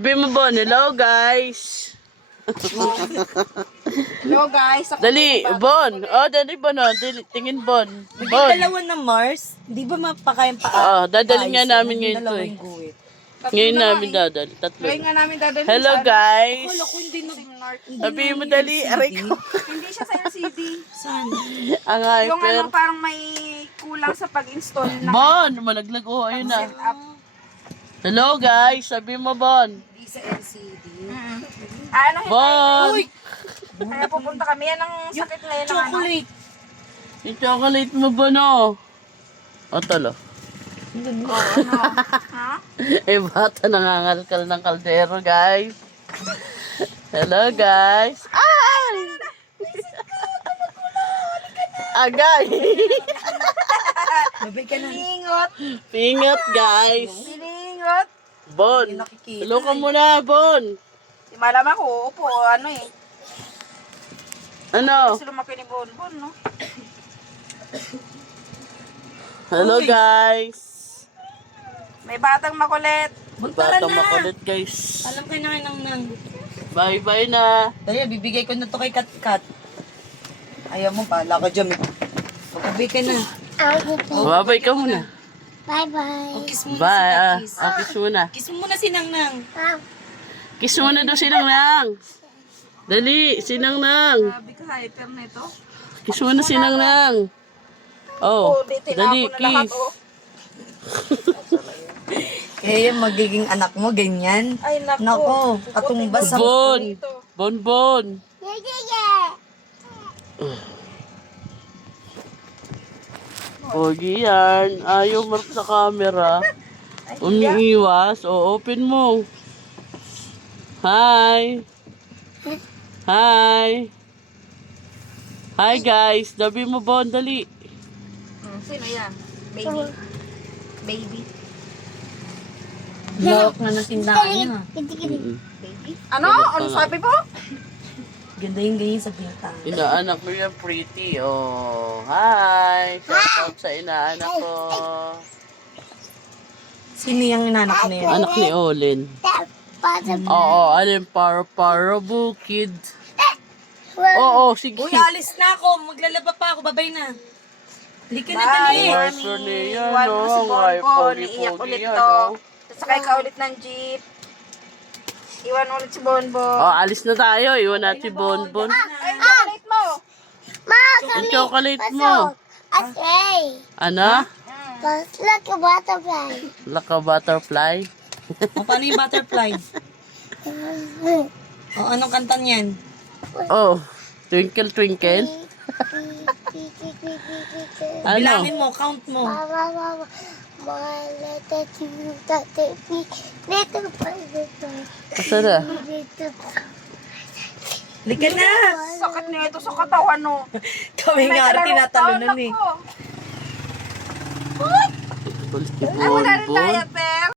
Sabi mo, Bon, hello guys. Hello guys. Ako Dali, Bon. Oh, dali, Bon. Oh. Dali, tingin, Bon. Bon. Dalawa ng Mars, di ba mapakayang paa? Dadali nga namin ngayon to eh. Guwit. Ngayon namin dadali. Tatlo. Ngayon nga namin dadalhin Hello sa guys. Akala ko hindi na... Sabi mo, dali. Aray ko. Hindi siya sa LCD. Sana. Ang Yung hyper. ano parang may kulang sa pag-install ng Bon, malaglag. Oh, ayun na. setup. Hello guys. Sabi mo, Bon. Hindi sa LCD. Ano Bon. Kaya pupunta kami. Yan ang sakit ngayon ng ano. Chocolate. Yung chocolate mo, Bon, oh. O, talo. Ha? Eh, bata nangangalkal ng kaldero, guys. Hello, guys. Ay! Agay! Babay ka na. Pingot. Pingat, guys. Pingot. Bon. nakikita Hello ka muna, Bon. Di malam ako. Upo. Ano eh. Ano? Kasi lumaki ni Bonbon, no? Hello, guys. May batang makulit. Tara Bata na. makulit, guys. Alam kayo na nang. Bye-bye na. Dali, bibigay ko na to kay Kat-Kat. Ayaw mo, pala ka dyan. Babay ka na. Bye-bye ka muna. Bye-bye. O, kiss muna Bye. si Kiss. Kiss muna. Kiss mo muna si Nang. Kiss muna daw si Nang. Dali, si Nang. Sabi ka hyper na ito. Kiss muna si Nang. Oh, Tinapon dali, na lahat, kiss. oh. Eh, yung magiging anak mo, ganyan. Ay, nako. Nako, katumbas sa... Bon. Bon, Bon. Pogi yan. Ayaw mark sa camera. Umiiwas. O, open mo. Hi. Hi. Hi guys. Dabi mo, Bon. Dali. Sino yan? Baby. Baby. Lawak na ng tindahan niya. Baby. Ano? Ano sabi po? Ganda yung ganyan sa bintang. Inaanak mo yan, pretty. Oh, hi. Shout out sa inaanak ko. Sino yung inanak na yan? Anak ni Olin. Oo, alin para bukid. Oo, sige. Uy, alis na ako. Maglalaba pa ako. Babay na. Halika na, dali. Nice one eh, yan, Iwan mo no? si Ang ay, Bonbon. Iiyak pogi-pogi ulit yan, to. no? Sasakay ka ulit ng jeep. Iwan mo ulit si Bonbon. Oh, alis na tayo. Iwan natin si Bonbon. Ay, chocolate mo. Yung chocolate mo. Okay. Ano? Let's look at butterfly. Laka butterfly. O, paano yung butterfly? O, anong kanta niyan? Oh, twinkle twinkle. Ano? Bilangin mo, count mo. Mama, my little two, little big, little butterfly. Asa na? Little Halika na. Sakit niya ito sa katawan, no? Kami nga rin tinatalunan eh. Ako. Balik si Ay, wala rin Bonbon. diaper.